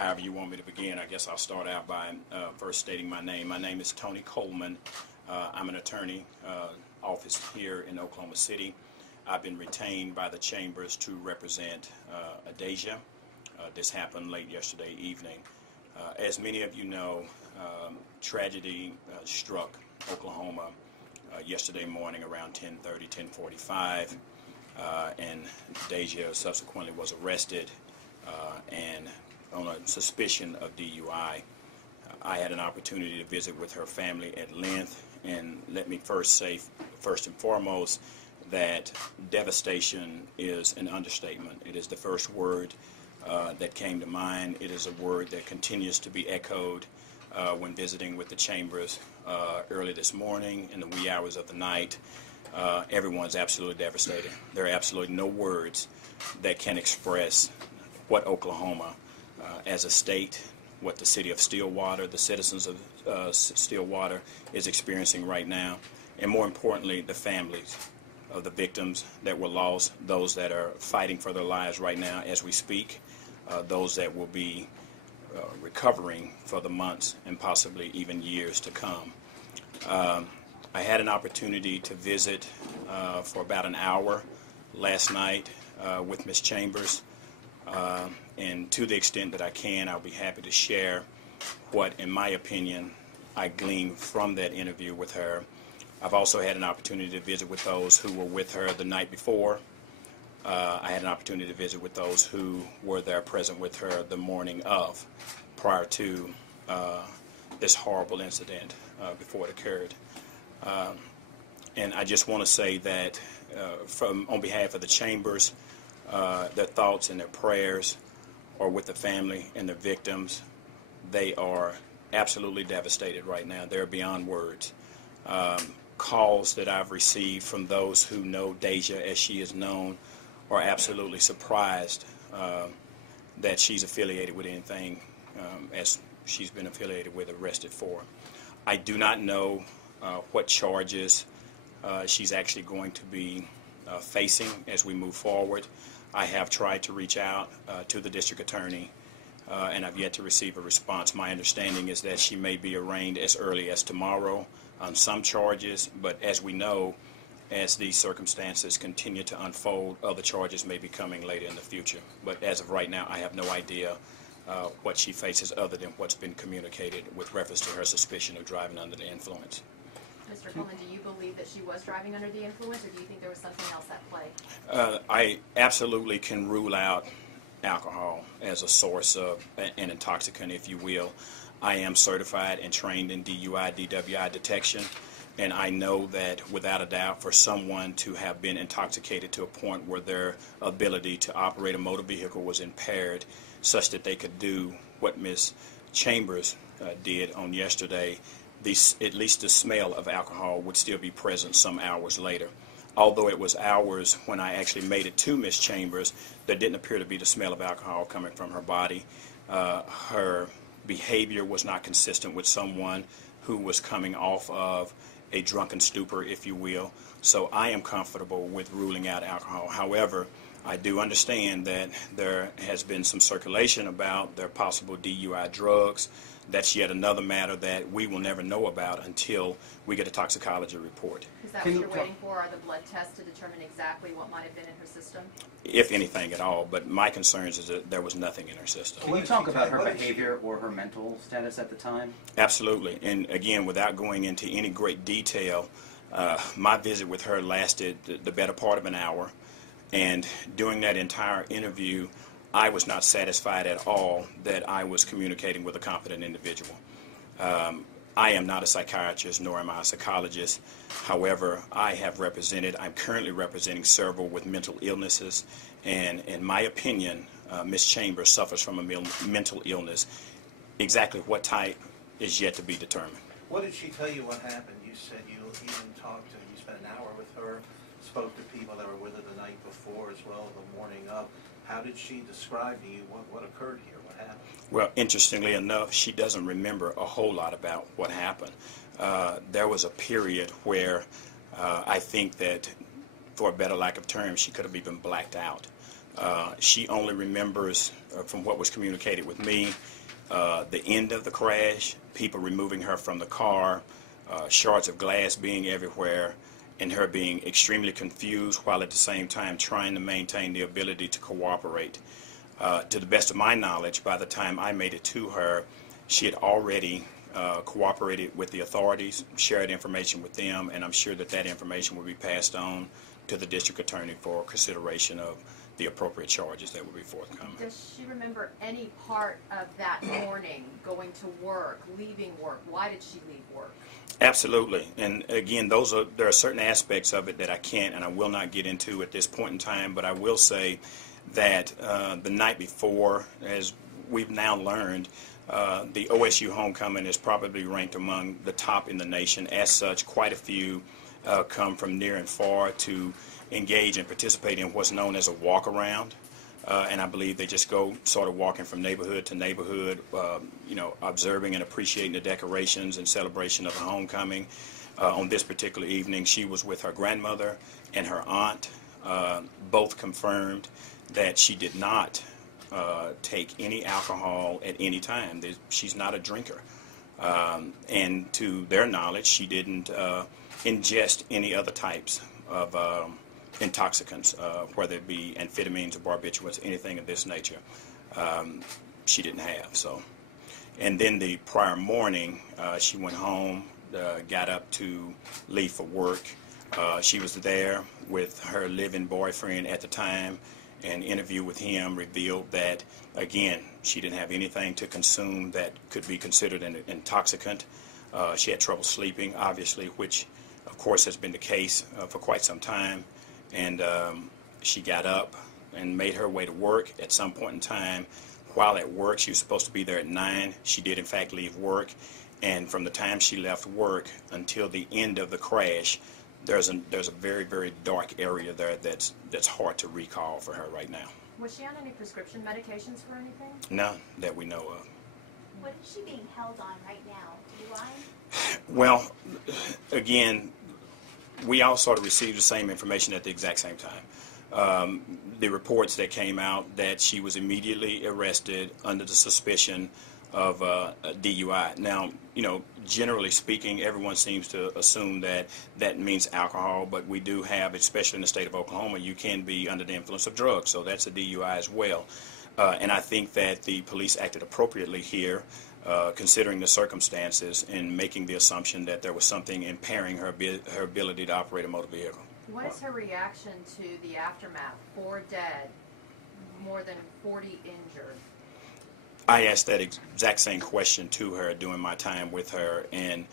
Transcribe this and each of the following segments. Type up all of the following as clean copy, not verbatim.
however you want me to begin. I guess I'll start out by first stating my name. My name is Tony Coleman. I'm an attorney, office here in Oklahoma City. I've been retained by the Chambers to represent Adacia. This happened late yesterday evening. As many of you know, tragedy struck Oklahoma yesterday morning around 10:30, 10:45, and Adacia subsequently was arrested and on a suspicion of DUI. I had an opportunity to visit with her family at length, and let me first say, first and foremost, that devastation is an understatement. It is the first word that came to mind. It is a word that continues to be echoed when visiting with the Chambers early this morning in the wee hours of the night. Everyone's absolutely devastated. There are absolutely no words that can express what Oklahoma as a state, what the city of Stillwater, the citizens of Stillwater is experiencing right now, and more importantly, the families of the victims that were lost, those that are fighting for their lives right now as we speak, those that will be recovering for the months and possibly even years to come. I had an opportunity to visit for about an hour last night with Ms. Chambers, and to the extent that I can, I'll be happy to share what, in my opinion, I gleaned from that interview with her. I've also had an opportunity to visit with those who were with her the night before. I had an opportunity to visit with those who were there present with her the morning of, prior to this horrible incident before it occurred. And I just want to say that on behalf of the Chambers, their thoughts and their prayers are with the family and the victims. They are absolutely devastated right now. They're beyond words. Calls that I've received from those who know Adacia as she is known are absolutely surprised that she's affiliated with anything as she's been affiliated with, arrested for. I do not know what charges she's actually going to be facing as we move forward. I have tried to reach out to the district attorney and I've yet to receive a response. My understanding is that she may be arraigned as early as tomorrow on some charges, but as we know, as these circumstances continue to unfold, other charges may be coming later in the future. But as of right now, I have no idea what she faces other than what's been communicated with reference to her suspicion of driving under the influence. Mr. Coleman, do you believe that she was driving under the influence, or do you think there was something else at play? I absolutely can rule out alcohol as a source of an intoxicant, if you will. I am certified and trained in DUI, DWI detection, and I know that without a doubt for someone to have been intoxicated to a point where their ability to operate a motor vehicle was impaired such that they could do what Ms. Chambers did on yesterday, at least the smell of alcohol would still be present some hours later. Although it was hours when I actually made it to Ms. Chambers, there didn't appear to be the smell of alcohol coming from her body. Her behavior was not consistent with someone who was coming off of a drunken stupor, if you will. So I am comfortable with ruling out alcohol. However, I do understand that there has been some circulation about their possible DUI drugs. That's yet another matter that we will never know about until we get a toxicology report. Is that what you're waiting for, are the blood tests to determine exactly what might have been in her system? If anything at all, but my concerns is that there was nothing in her system. Can you talk about her behavior or her mental status at the time? Absolutely, and again, without going into any great detail, my visit with her lasted the better part of an hour, and during that entire interview, I was not satisfied at all that I was communicating with a competent individual. I am not a psychiatrist, nor am I a psychologist. However, I'm currently representing several with mental illnesses, and in my opinion, Ms. Chambers suffers from a mental illness. Exactly what type is yet to be determined. What did she tell you what happened? You said you spent an hour with her, spoke to people that were with her the night before as well, the morning of. How did she describe to you what occurred here, what happened? Well, interestingly enough, she doesn't remember a whole lot about what happened. There was a period where I think that, for a better lack of terms, she could have even blacked out. She only remembers, from what was communicated with me, the end of the crash, people removing her from the car, shards of glass being everywhere, and her being extremely confused while at the same time trying to maintain the ability to cooperate. To the best of my knowledge, by the time I made it to her, she had already cooperated with the authorities, shared information with them, and I'm sure that that information will be passed on to the district attorney for consideration of the appropriate charges that will be forthcoming. Does she remember any part of that morning, going to work, leaving work? Why did she leave work? Absolutely. And again, there are certain aspects of it that I can't and I will not get into at this point in time, but I will say that the night before, as we've now learned, the OSU homecoming is probably ranked among the top in the nation. As such, quite a few come from near and far to engage and participate in what's known as a walk around. And I believe they just go sort of walking from neighborhood to neighborhood, observing and appreciating the decorations and celebration of the homecoming. On this particular evening, she was with her grandmother and her aunt. Both confirmed that she did not take any alcohol at any time. She's not a drinker. And to their knowledge, she didn't ingest any other types of intoxicants, whether it be amphetamines or barbiturates, anything of this nature. She didn't have. So, and then the prior morning, she went home, got up to leave for work. She was there with her living boyfriend at the time. An interview with him revealed that, again, she didn't have anything to consume that could be considered an intoxicant. She had trouble sleeping, obviously, which, of course, has been the case for quite some time. And she got up and made her way to work at some point in time. While at work, she was supposed to be there at 9. She did, in fact, leave work. And from the time she left work until the end of the crash, there's a very, very dark area there that's hard to recall for her right now. Was she on any prescription medications for anything? None that we know of. What is she being held on right now? Do you mind? Well, again, we all sort of received the same information at the exact same time. The reports that came out that she was immediately arrested under the suspicion of DUI. Now, generally speaking, everyone seems to assume that that means alcohol, but we do have, especially in the state of Oklahoma, you can be under the influence of drugs, so that's a DUI as well. And I think that the police acted appropriately here, considering the circumstances and making the assumption that there was something impairing her ability to operate a motor vehicle. What is her reaction to the aftermath? 4 dead, more than 40 injured. I asked that exact same question to her during my time with her, and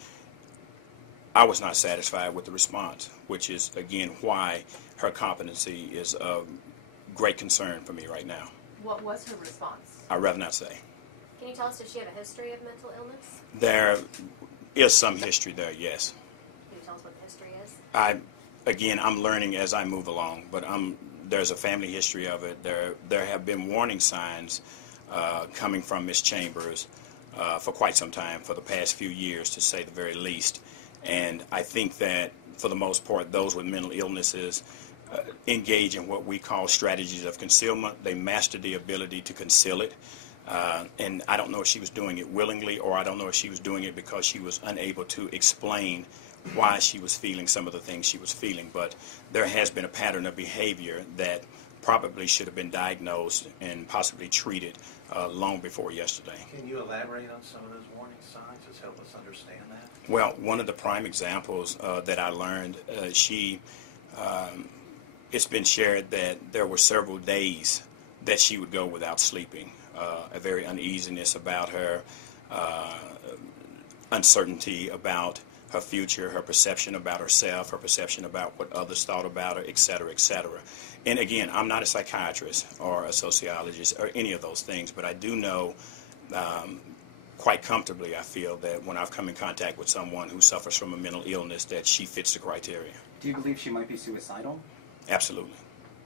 I was not satisfied with the response, which is, again, why her competency is of great concern for me right now. What was her response? I'd rather not say. Can you tell us, does she have a history of mental illness? There is some history there, yes. Can you tell us what the history is? I'm learning as I move along, but there's a family history of it. There have been warning signs coming from Ms. Chambers for quite some time, for the past few years, to say the very least. And I think that, for the most part, those with mental illnesses engage in what we call strategies of concealment. They master the ability to conceal it. And I don't know if she was doing it willingly, or I don't know if she was doing it because she was unable to explain why she was feeling some of the things she was feeling. But there has been a pattern of behavior that probably should have been diagnosed and possibly treated long before yesterday. Can you elaborate on some of those warning signs? Just help us understand that. Well, one of the prime examples that I learned, it's been shared that there were several days that she would go without sleeping, a very uneasiness about her, uncertainty about her future, her perception about herself, her perception about what others thought about her, et cetera, et cetera. And again, I'm not a psychiatrist or a sociologist or any of those things, but I do know quite comfortably, I feel, that when I've come in contact with someone who suffers from a mental illness, that she fits the criteria. Do you believe she might be suicidal? Absolutely.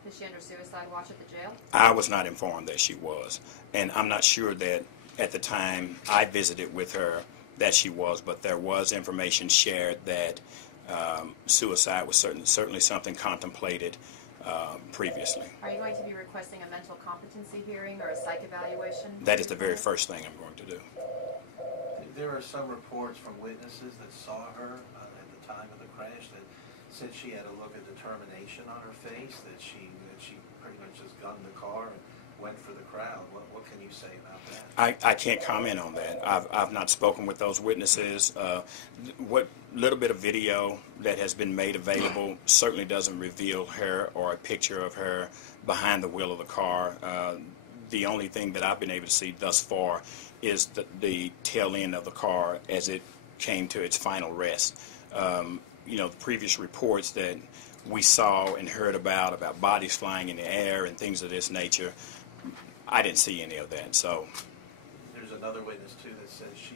Is she under suicide watch at the jail? I was not informed that she was, and I'm not sure that at the time I visited with her that she was, but there was information shared that suicide was certainly something contemplated previously. Are you going to be requesting a mental competency hearing or a psych evaluation? That is the very first thing I'm going to do. There are some reports from witnesses that saw her at the time of the crash that said she had a look of determination on her face, that she pretty much just gunned the car and went for the crowd. What can you say about that? I can't comment on that. I've not spoken with those witnesses. What little bit of video that has been made available certainly doesn't reveal her or a picture of her behind the wheel of the car. The only thing that I've been able to see thus far is the tail end of the car as it came to its final rest. You know, the previous reports that we saw and heard about bodies flying in the air and things of this nature, I didn't see any of that. So There's another witness too that says she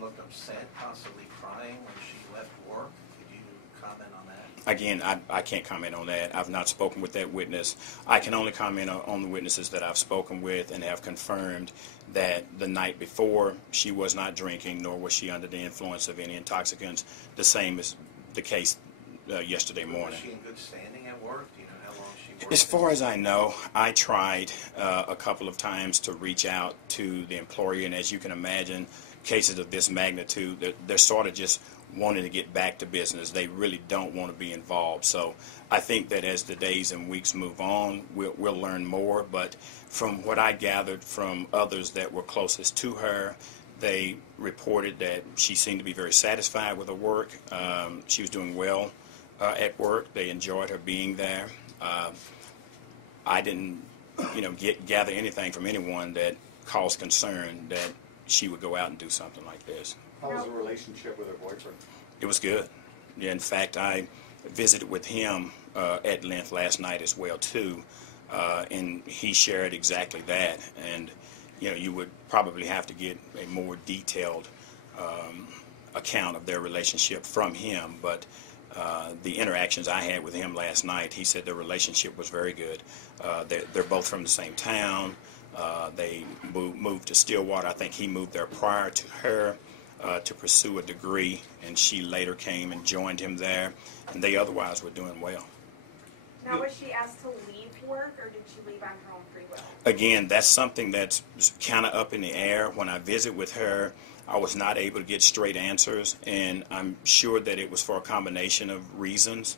looked upset, possibly crying when she left work. Could you comment on that? again, I can't comment on that. I've not spoken with that witness. I can only comment on the witnesses that I've spoken with and have confirmed that the night before she was not drinking, nor was she under the influence of any intoxicants, the same as the case yesterday morning. Was she in good standing at work? Do you know how long she worked? As far as I know, I tried a couple of times to reach out to the employer, and as you can imagine, cases of this magnitude, they're sort of just wanting to get back to business. They really don't want to be involved. So I think that as the days and weeks move on, we'll learn more. But from what I gathered from others that were closest to her, they reported that she seemed to be very satisfied with her work. She was doing well at work. They enjoyed her being there. I didn't, gather anything from anyone that caused concern that she would go out and do something like this. How was the relationship with her boyfriend? It was good. Yeah, in fact, I visited with him at length last night as well too, and he shared exactly that. And you would probably have to get a more detailed account of their relationship from him, but the interactions I had with him last night, he said their relationship was very good. They're both from the same town. They moved to Stillwater. I think he moved there prior to her to pursue a degree, and she later came and joined him there, and they otherwise were doing well. Now, was she asked to leave work, or did she leave on her own free will? Again, that's something that's kind of up in the air. When I visit with her, I was not able to get straight answers, and I'm sure that it was for a combination of reasons.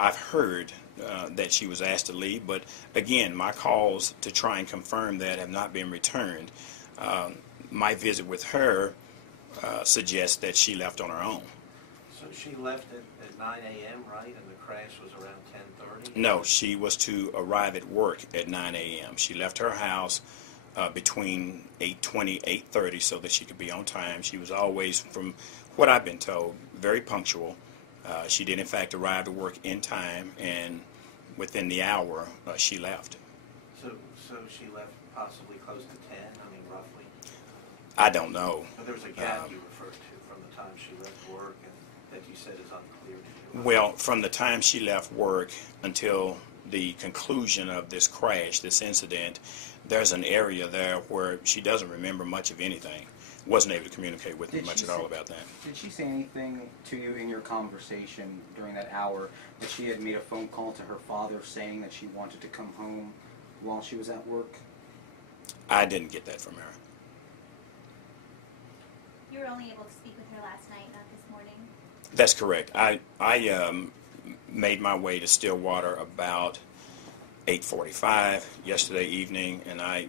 I've heard that she was asked to leave, but again, my calls to try and confirm that have not been returned. My visit with her suggests that she left on her own. So she left at 9 a.m., right? And the crash was around 10:30? No, she was to arrive at work at 9 a.m. She left her house between 8:20, 8:30 so that she could be on time. She was always, from what I've been told, very punctual. She did, in fact, arrive at work in time, and within the hour, she left. So she left possibly close to 10, roughly? I don't know. But there was a gap you referred to from the time she left work and that you said is unclear to you. Well, from the time she left work until the conclusion of this crash, this incident, there's an area there where she doesn't remember much of anything. Wasn't able to communicate with me much at all about that. Did she say anything to you in your conversation during that hour that she had made a phone call to her father saying that she wanted to come home while she was at work? I didn't get that from her. You were only able to speak with her last night, not this morning? That's correct. I made my way to Stillwater about 8:45 yesterday evening, and I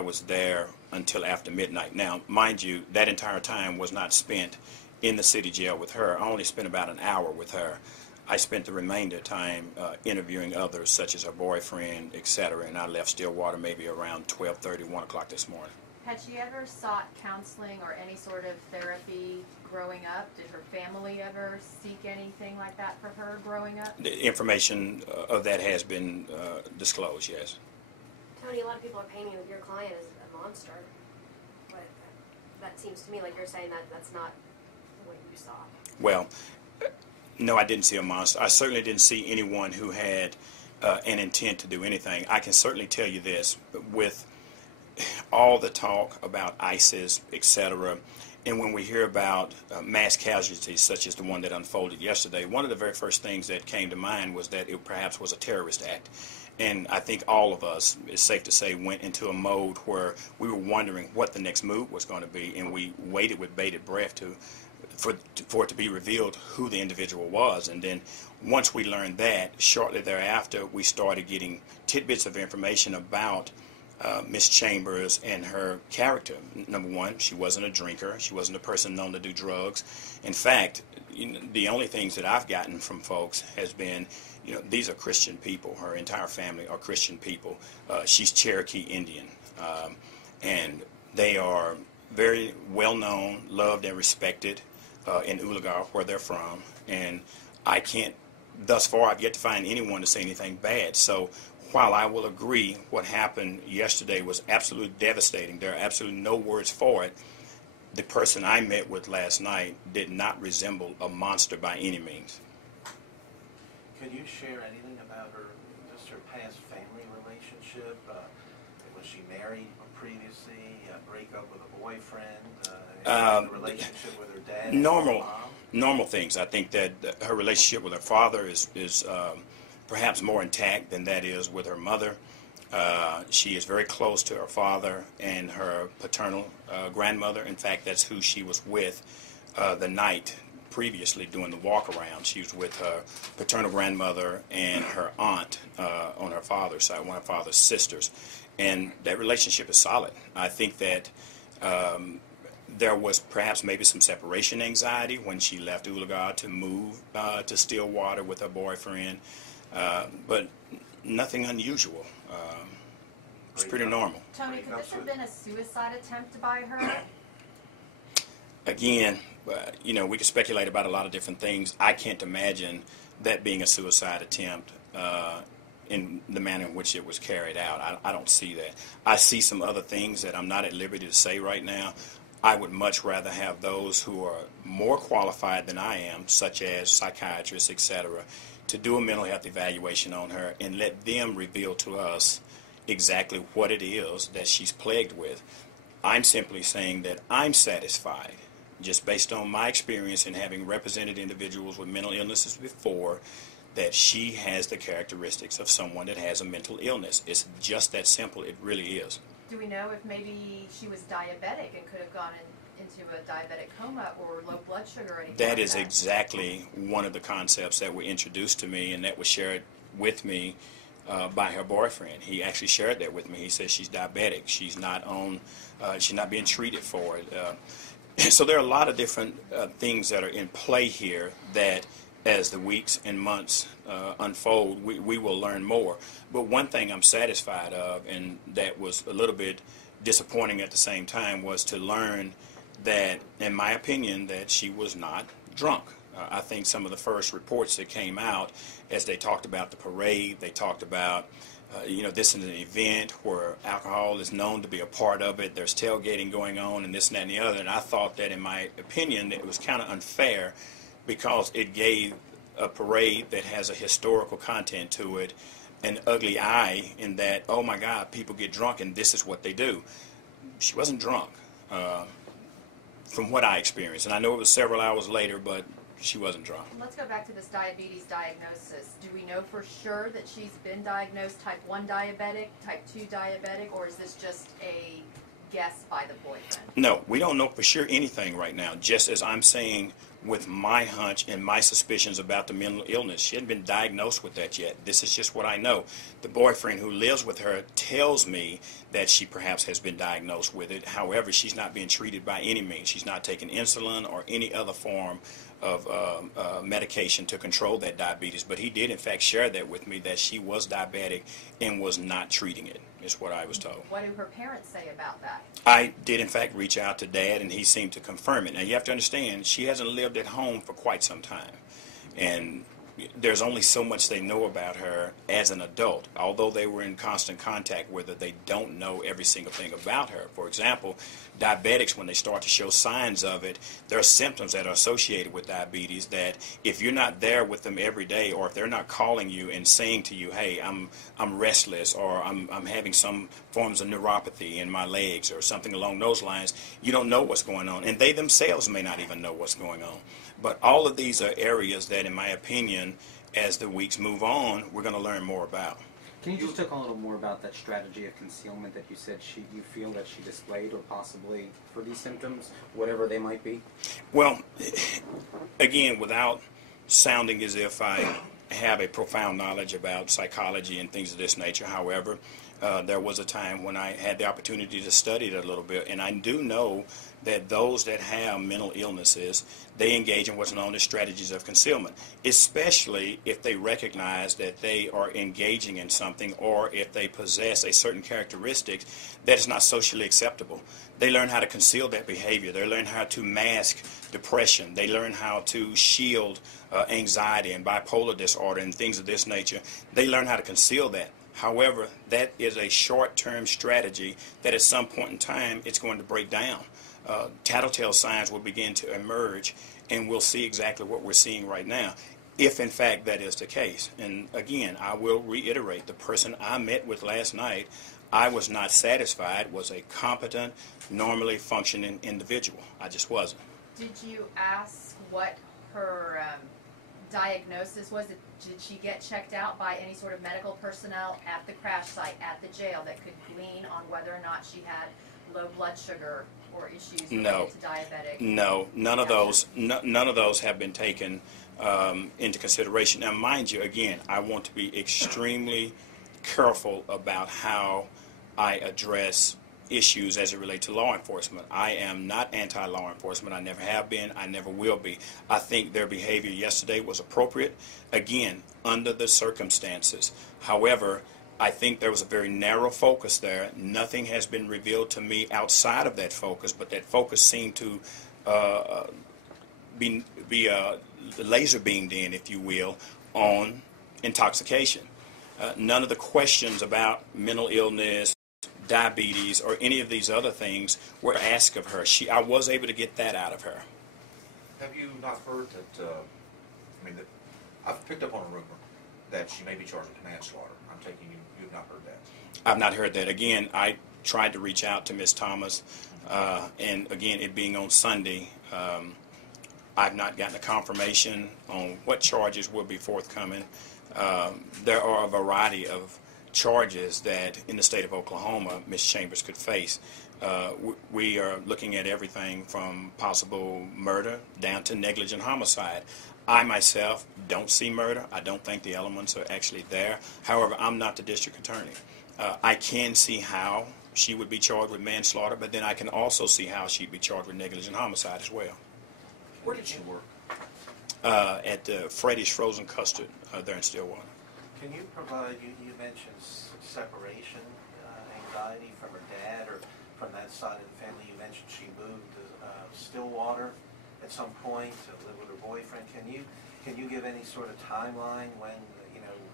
was there until after midnight. Now, mind you, that entire time was not spent in the city jail with her. I only spent about an hour with her. I spent the remainder of time interviewing others, such as her boyfriend, etc., and I left Stillwater maybe around 12:30, 1 o'clock this morning. Had she ever sought counseling or any sort of therapy growing up? Did her family ever seek anything like that for her growing up? The information of that has been disclosed, yes. Tony, a lot of people are painting your client as a monster, but that seems to me like you're saying that that's not what you saw. Well, no, I didn't see a monster. I certainly didn't see anyone who had an intent to do anything. I can certainly tell you this, with all the talk about ISIS, etc., And when we hear about mass casualties such as the one that unfolded yesterday, one of the very first things that came to mind was that it perhaps was a terrorist act. And I think all of us, it's safe to say, went into a mode where we were wondering what the next move was going to be, and we waited with bated breath for it to be revealed who the individual was. And then once we learned that, shortly thereafter, we started getting tidbits of information about Miss Chambers and her character. Number one, she wasn't a drinker. She wasn't a person known to do drugs. In fact, the only things that I've gotten from folks has been, these are Christian people. Her entire family are Christian people. She's Cherokee Indian. And they are very well known, loved, and respected in Ulagar, where they're from. And thus far, I've yet to find anyone to say anything bad. So while I will agree what happened yesterday was absolutely devastating, there are absolutely no words for it, the person I met with last night did not resemble a monster by any means. Can you share anything about just her past family relationship? Was she married previously, break up with a boyfriend, a relationship with her dad? Normal things. I think that her relationship with her father is perhaps more intact than that is with her mother. She is very close to her father and her paternal grandmother. In fact, that's who she was with the night previously doing the walk around. She was with her paternal grandmother and her aunt on her father's side, one of her father's sisters. And that relationship is solid. I think that there was perhaps maybe some separation anxiety when she left Ulagar to move to Stillwater with her boyfriend. But nothing unusual. It's pretty normal. Tony, could this have been a suicide attempt by her? Again, we could speculate about a lot of different things. I can't imagine that being a suicide attempt in the manner in which it was carried out. I don't see that. I see some other things that I'm not at liberty to say right now. I would much rather have those who are more qualified than I am, such as psychiatrists, etc., to do a mental health evaluation on her and let them reveal to us exactly what it is that she's plagued with. I'm simply saying that I'm satisfied, just based on my experience in having represented individuals with mental illnesses before, that she has the characteristics of someone that has a mental illness. It's just that simple. It really is. Do we know if maybe she was diabetic and could have gone into a diabetic coma or low blood sugar or anything? That is exactly one of the concepts that were introduced to me and that was shared with me by her boyfriend. He actually shared that with me. He says she's diabetic. She's not being treated for it. So there are a lot of different things that are in play here that, as the weeks and months unfold, we will learn more. But one thing I'm satisfied of, and that was a little bit disappointing at the same time, was to learn that, in my opinion, that she was not drunk. I think some of the first reports that came out, as they talked about the parade, they talked about, this is an event where alcohol is known to be a part of it. There's tailgating going on and this and that and the other. And I thought that, in my opinion, it was kind of unfair because it gave a parade that has a historical content to it an ugly eye in that, oh my God, people get drunk and this is what they do. She wasn't drunk, from what I experienced. And I know it was several hours later, but she wasn't drunk. Let's go back to this diabetes diagnosis. Do we know for sure that she's been diagnosed type 1 diabetic, type 2 diabetic, or is this just a guess by the boyfriend? No, we don't know for sure anything right now, just as I'm saying with my hunch and my suspicions about the mental illness. She hadn't been diagnosed with that yet. This is just what I know. The boyfriend who lives with her tells me that she perhaps has been diagnosed with it. However, she's not being treated by any means. She's not taking insulin or any other form of medication to control that diabetes. But he did, in fact, share that with me, that she was diabetic and was not treating it, is what I was told. What do her parents say about that? I did, in fact, reach out to Dad, and he seemed to confirm it. Now, you have to understand, she hasn't lived at home for quite some time. And there's only so much they know about her as an adult. Although they were in constant contact with her, they don't know every single thing about her. For example, diabetics, when they start to show signs of it, there are symptoms that are associated with diabetes that if you're not there with them every day, or if they're not calling you and saying to you, hey, I'm restless, or I'm having some forms of neuropathy in my legs or something along those lines, you don't know what's going on. And they themselves may not even know what's going on. But all of these are areas that, in my opinion, as the weeks move on, we're going to learn more about. Can you just talk a little more about that strategy of concealment that you said you feel that she displayed, or possibly for these symptoms, whatever they might be? Well, again, without sounding as if I have a profound knowledge about psychology and things of this nature, however, there was a time when I had the opportunity to study it a little bit, and I do know that those that have mental illnesses, they engage in what's known as strategies of concealment, especially if they recognize that they are engaging in something, or if they possess a certain characteristic that is not socially acceptable. They learn how to conceal that behavior. They learn how to mask depression. They learn how to shield anxiety and bipolar disorder and things of this nature. They learn how to conceal that. However, that is a short-term strategy that at some point in time it's going to break down. Tattletale signs will begin to emerge, and we'll see exactly what we're seeing right now, if in fact that is the case. And again, I will reiterate, the person I met with last night, I was not satisfied, was a competent, normally functioning individual. I just wasn't. Did you ask what her diagnosis was? Did she get checked out by any sort of medical personnel at the crash site, at the jail, that could glean on whether or not she had low blood sugar or issues related to diabetic? No, none of those. None of those have been taken into consideration. Now, mind you, again, I want to be extremely careful about how I address issues as it relates to law enforcement. I am not anti-law enforcement. I never have been. I never will be. I think their behavior yesterday was appropriate, again, under the circumstances. However, I think there was a very narrow focus there. Nothing has been revealed to me outside of that focus, but that focus seemed to be laser beamed in, if you will, on intoxication. None of the questions about mental illness, diabetes, or any of these other things were asked of her. I was able to get that out of her. Have you not heard that, I've picked up on a rumor that she may be charged with manslaughter. I'm taking you've not heard that. I've not heard that. Again, I tried to reach out to Ms. Thomas, and again, it being on Sunday, I've not gotten a confirmation on what charges will be forthcoming. There are a variety of charges that in the state of Oklahoma Ms. Chambers could face. We are looking at everything from possible murder down to negligent homicide. I myself don't see murder. I don't think the elements are actually there. However, I'm not the district attorney. I can see how she would be charged with manslaughter, but then I can also see how she'd be charged with negligent homicide as well. Where did she work? At Freddy's Frozen Custard there in Stillwater. Can you provide, you mentioned separation, anxiety from her dad or from that side of the family. You mentioned she moved to Stillwater at some point to live with her boyfriend. Can you give any sort of timeline when,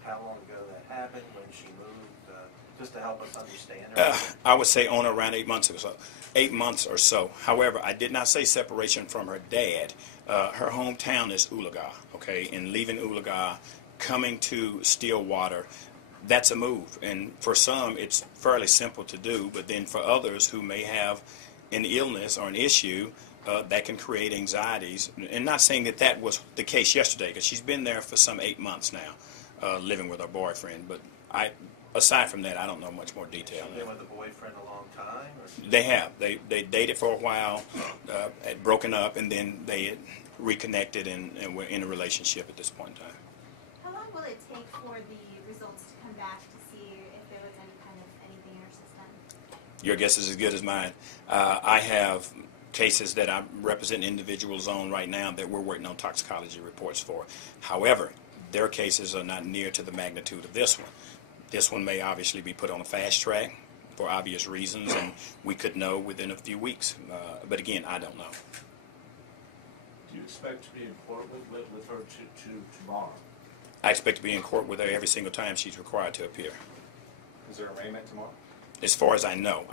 how long ago that happened, when she moved, just to help us understand her? I would say on around 8 months or so. 8 months or so. However, I did not say separation from her dad. Her hometown is Oologah, okay? And leaving Oologah, coming to Stillwater, that's a move. And for some, it's fairly simple to do. But then for others who may have an illness or an issue, that can create anxieties. And not saying that that was the case yesterday, because she's been there for some 8 months now, living with her boyfriend. But aside from that, I don't know much more detail. She's been with the boyfriend a long time? Or they have. They dated for a while, had broken up, and then they had reconnected and were in a relationship at this point in time. How long will it take for the results to come back to see if there was anything in her system? Your guess is as good as mine. I have cases that I represent individuals on right now that we're working on toxicology reports for. However, their cases are not near to the magnitude of this one. This one may obviously be put on a fast track for obvious reasons, and we could know within a few weeks. But again, I don't know. Do you expect to be in court with her tomorrow? I expect to be in court with her every single time she's required to appear. Is there arraignment tomorrow? As far as I know,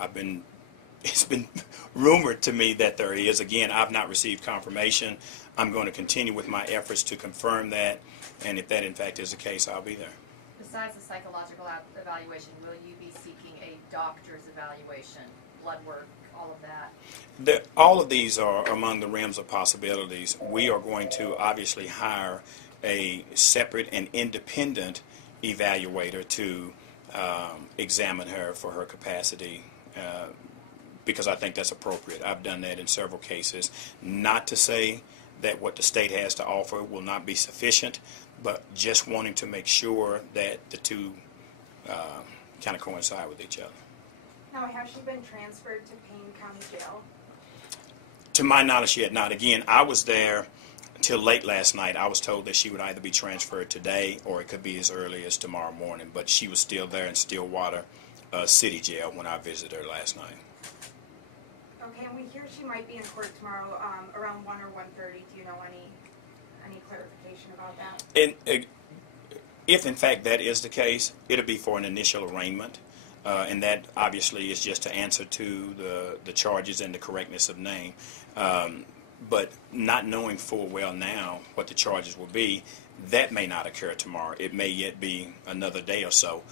it's been rumored to me that there is. Again, I've not received confirmation. I'm going to continue with my efforts to confirm that, and if that in fact is the case, I'll be there. Besides the psychological evaluation, will you be seeking a doctor's evaluation, blood work, all of that? All of these are among the realms of possibilities. We are going to obviously hire a separate and independent evaluator to examine her for her capacity, because I think that's appropriate. I've done that in several cases. Not to say that what the state has to offer will not be sufficient, but just wanting to make sure that the two kind of coincide with each other. Now, has she been transferred to Payne County Jail? To my knowledge, she had not. Again, I was there until late last night. I was told that she would either be transferred today or it could be as early as tomorrow morning, but she was still there in Stillwater City Jail when I visited her last night. Okay, and we hear she might be in court tomorrow around 1 or 1:30. Do you know any clarification about that? And if in fact that is the case, it'll be for an initial arraignment, and that obviously is just to answer to the charges and the correctness of name. But not knowing full well now what the charges will be, that may not occur tomorrow. It may yet be another day or so.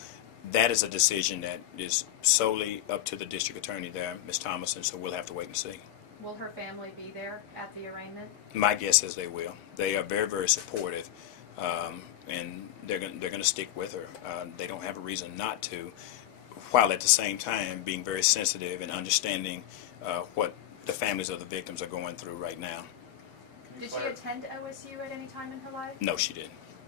That is a decision that is solely up to the district attorney there, Ms. Thomason, so we'll have to wait and see. Will her family be there at the arraignment? My guess is they will. They are very, very supportive, and they're going to stick with her. They don't have a reason not to, while at the same time being very sensitive and understanding what the families of the victims are going through right now. Did she attend OSU at any time in her life? No, she didn't.